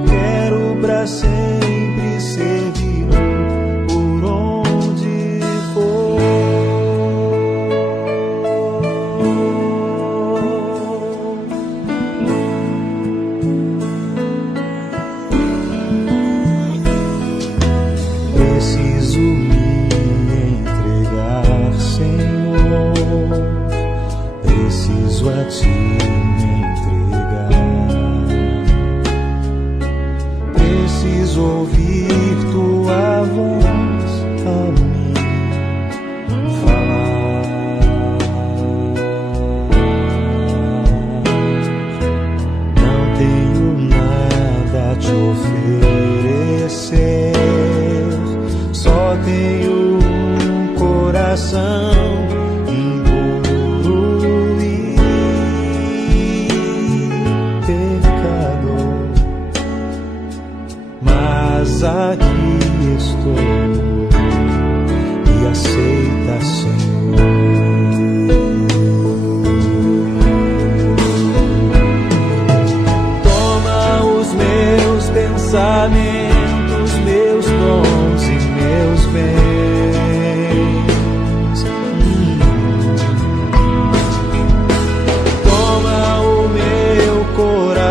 Quero pra sempre servir por onde for. Preciso me entregar, Senhor. Preciso a Ti me entregar. Preciso ouvir Tua voz a me falar. Não tenho nada a Te oferecer. Só tenho um coração impuro e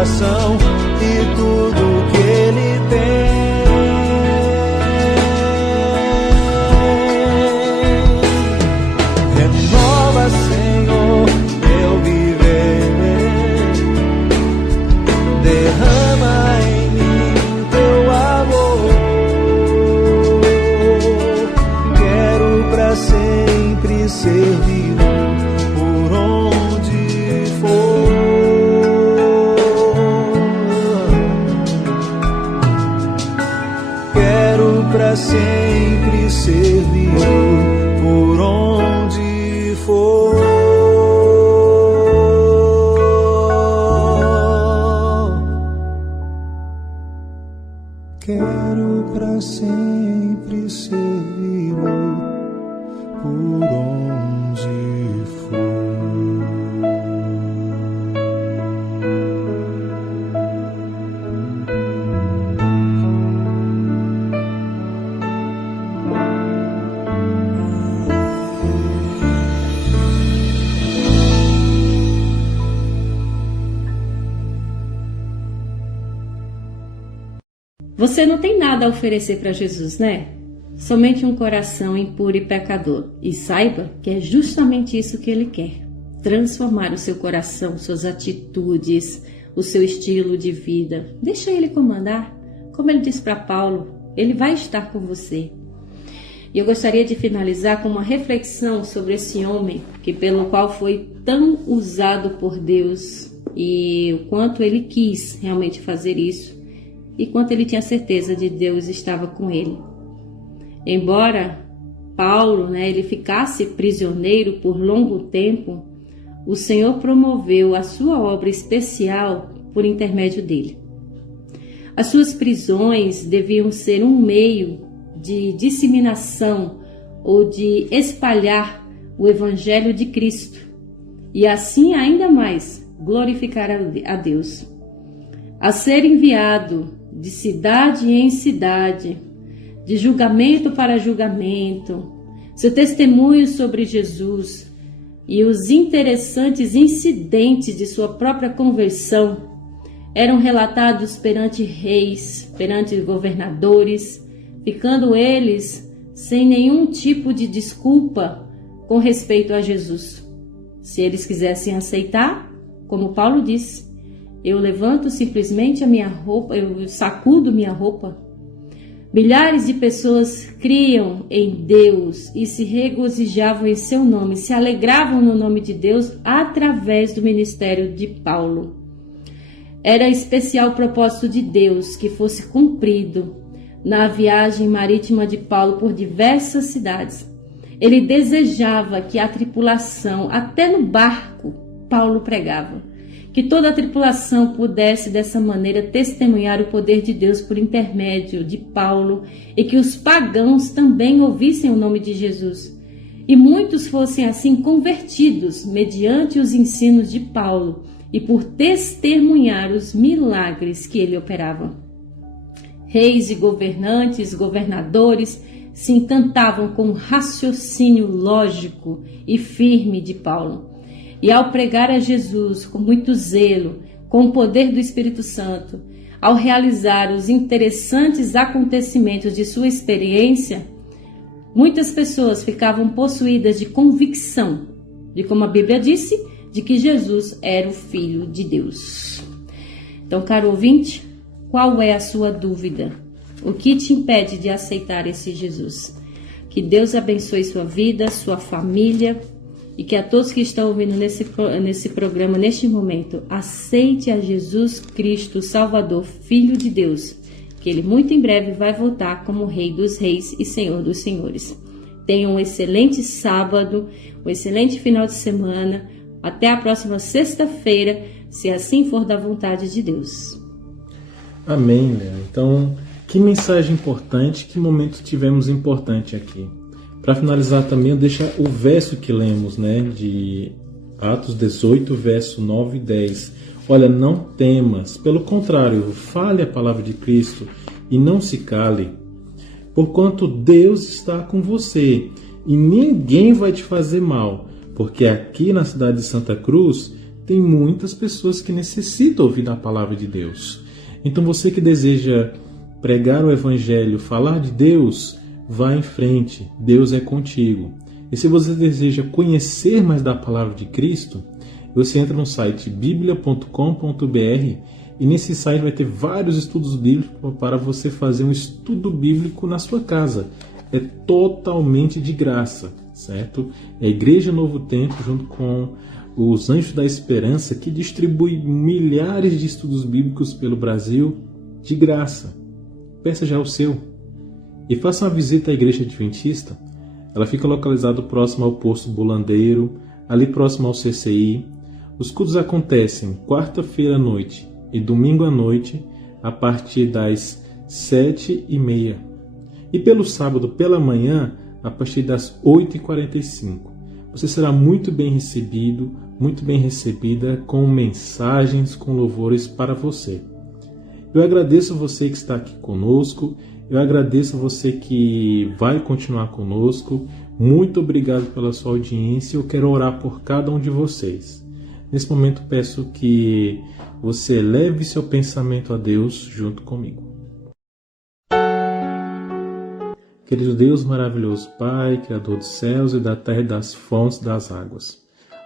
coração e tudo que ele tem. Renova, Senhor, meu viver. Derrama em mim teu amor. Quero pra sempre servir por onde for. Quero pra sempre servir por onde for. Quero pra sempre servir por onde for. Você não tem nada a oferecer para Jesus, né? Somente um coração impuro e pecador. E saiba que é justamente isso que Ele quer. Transformar o seu coração, suas atitudes, o seu estilo de vida. Deixa Ele comandar. Como Ele disse para Paulo, Ele vai estar com você. E eu gostaria de finalizar com uma reflexão sobre esse homem, pelo qual foi tão usado por Deus e o quanto ele quis realmente fazer isso e quanto ele tinha certeza de Deus estava com ele. Embora Paulo, ele ficasse prisioneiro por longo tempo, o Senhor promoveu a sua obra especial por intermédio dele. As suas prisões deviam ser um meio de disseminação ou de espalhar o Evangelho de Cristo e assim ainda mais glorificar a Deus. A ser enviado de cidade em cidade, de julgamento para julgamento, seu testemunho sobre Jesus e os interessantes incidentes de sua própria conversão eram relatados perante reis, perante governadores, ficando eles sem nenhum tipo de desculpa com respeito a Jesus. Se eles quisessem aceitar, como Paulo disse, eu levanto simplesmente a minha roupa, eu sacudo minha roupa. Milhares de pessoas criam em Deus e se regozijavam em seu nome, se alegravam no nome de Deus através do ministério de Paulo. Era especial propósito de Deus que fosse cumprido na viagem marítima de Paulo por diversas cidades. Ele desejava que a tripulação, até no barco, Paulo pregava, que toda a tripulação pudesse dessa maneira testemunhar o poder de Deus por intermédio de Paulo e que os pagãos também ouvissem o nome de Jesus. E muitos fossem assim convertidos mediante os ensinos de Paulo e por testemunhar os milagres que ele operava. Reis e governantes, governadores se encantavam com o raciocínio lógico e firme de Paulo. E ao pregar a Jesus com muito zelo, com o poder do Espírito Santo, ao realizar os interessantes acontecimentos de sua experiência, muitas pessoas ficavam possuídas de convicção, de como a Bíblia disse, de que Jesus era o Filho de Deus. Então, caro ouvinte, qual é a sua dúvida? O que te impede de aceitar esse Jesus? Que Deus abençoe sua vida, sua família, e que a todos que estão ouvindo nesse programa, neste momento, aceite a Jesus Cristo, Salvador, Filho de Deus, que Ele muito em breve vai voltar como Rei dos Reis e Senhor dos Senhores. Tenha um excelente sábado, um excelente final de semana. Até a próxima sexta-feira, se assim for da vontade de Deus. Amém, Léo. Então, que mensagem importante, que momento tivemos importante aqui. Para finalizar também, deixa o verso que lemos, de Atos 18, verso 9 e 10. Olha, não temas, pelo contrário, fale a palavra de Cristo e não se cale, porquanto Deus está com você e ninguém vai te fazer mal, porque aqui na cidade de Santa Cruz, tem muitas pessoas que necessitam ouvir da palavra de Deus. Então você que deseja pregar o Evangelho, falar de Deus, vá em frente, Deus é contigo. E se você deseja conhecer mais da palavra de Cristo, você entra no site biblia.com.br e nesse site vai ter vários estudos bíblicos para você fazer um estudo bíblico na sua casa. É totalmente de graça, certo? É a Igreja Novo Tempo, junto com os Anjos da Esperança, que distribui milhares de estudos bíblicos pelo Brasil de graça. Peça já o seu. E faça uma visita à Igreja Adventista. Ela fica localizada próximo ao Posto Bulandeiro, ali próximo ao CCI. Os cultos acontecem quarta-feira à noite e domingo à noite, a partir das 7h30. E pelo sábado pela manhã, a partir das 8h45. Você será muito bem recebido, muito bem recebida, com mensagens, com louvores para você. Eu agradeço você que está aqui conosco, eu agradeço você que vai continuar conosco. Muito obrigado pela sua audiência, eu quero orar por cada um de vocês. Nesse momento peço que você leve seu pensamento a Deus junto comigo. Querido Deus, maravilhoso Pai, Criador dos céus e da terra e das fontes das águas.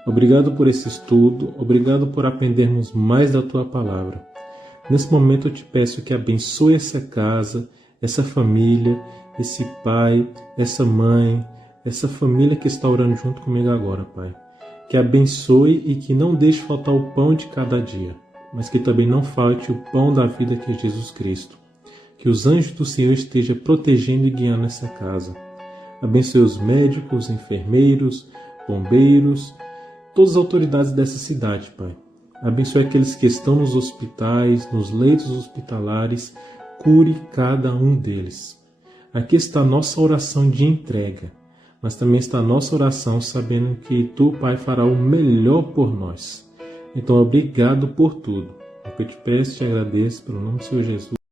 Obrigado por esse estudo, obrigado por aprendermos mais da Tua Palavra. Nesse momento eu te peço que abençoe essa casa, essa família, esse pai, essa mãe, essa família que está orando junto comigo agora, Pai. Que abençoe e que não deixe faltar o pão de cada dia, mas que também não falte o pão da vida que é Jesus Cristo. Que os anjos do Senhor estejam protegendo e guiando essa casa. Abençoe os médicos, enfermeiros, bombeiros, todas as autoridades dessa cidade, Pai. Abençoe aqueles que estão nos hospitais, nos leitos hospitalares. Cure cada um deles. Aqui está a nossa oração de entrega, mas também está a nossa oração sabendo que Tu, Pai, fará o melhor por nós. Então, obrigado por tudo. Eu te peço e te agradeço pelo nome do Senhor Jesus.